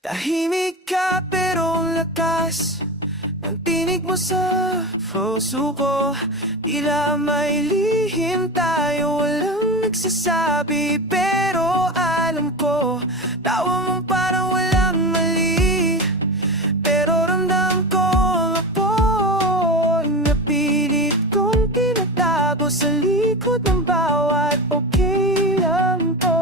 Tahimik ka pero ang lakas ng tinig mo sa puso ko. Tila may lihim tayo, walang nagsasabi, pero alam ko tawa mo parang walang mali. Pero ramdam ko ang apoy na pilit kong tinatago sa likod ng bawat okay lang to.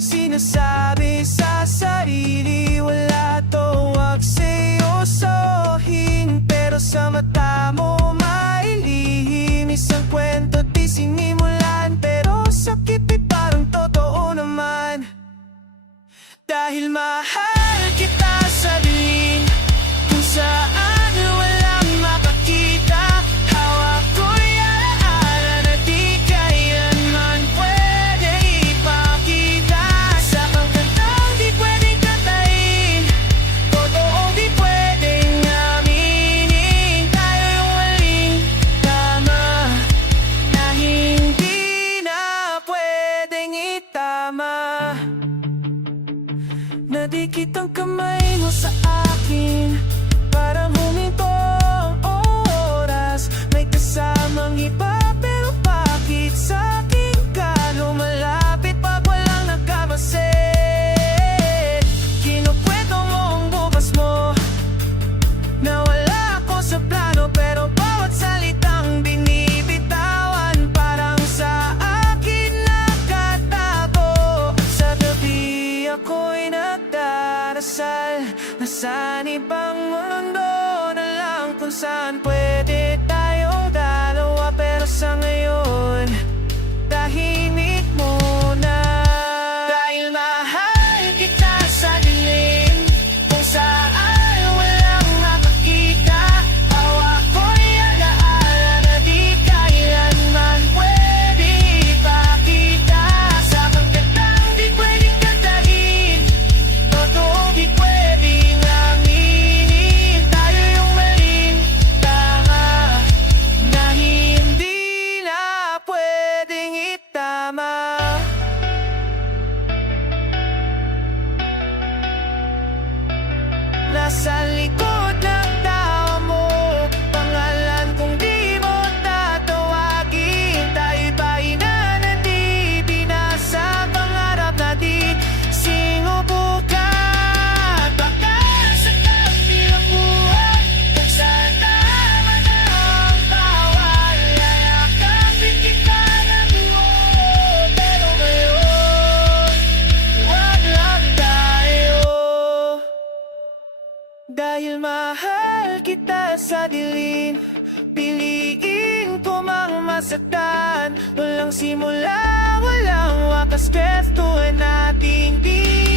Sinasabi sa sarili, wala to, wag seryosohin. Pero sa mata mo mailihim, isang kwento di sinimulan, pero sakit di parang totoo naman. Dahil mahal kita sa dilim, kung saan walang makakita. Hawak ko'y alaala na di kailanman pwede ipakita. Sa pagkatang di pwedeng kantahin, totoo di pwedeng aminin. Tayo yung maling tama na hindi na pwedeng itama. Nadikit ang kamay mo sa akin, parang huminto ang oras. May kasamang iba pero bakit sa akin ka lumalapit pag walang nagkamasid? Kinukwento mo ang bukas mo, na wala ako sa plano, pero bawat salitang binibitawan parang sa akin nakatago. Sa gabi ako'y nagdarasal, nasaan ibang mundo na lang, kung saan pwede tayong dalawa. Pero sa ngayon, tahimik muna. Dahil mahal kita sa dilim, kung saan walang nakakita. Hawak ko'y alaala na di kailanman pwede ipakita. Sa pagkatang di pwedeng kantahin, totoo di pwedeng aminin. Tayo yung maling tama na hindi na pwedeng itama. Nasa likod ng tawa mo, pangalan kong di mo tatawagin. Tayo'y bahay na di binasa, pangarap na di sinubukan. Baka sa tabi ng buhay, kung saan tama na ang bawal, yayakapin kita ng buo. Pero ngayon, wag lang tayo. Dahil mahal kita sa dilim, piliin ko mang masaktan. Walang simula, walang wakas, kwestuhan natin di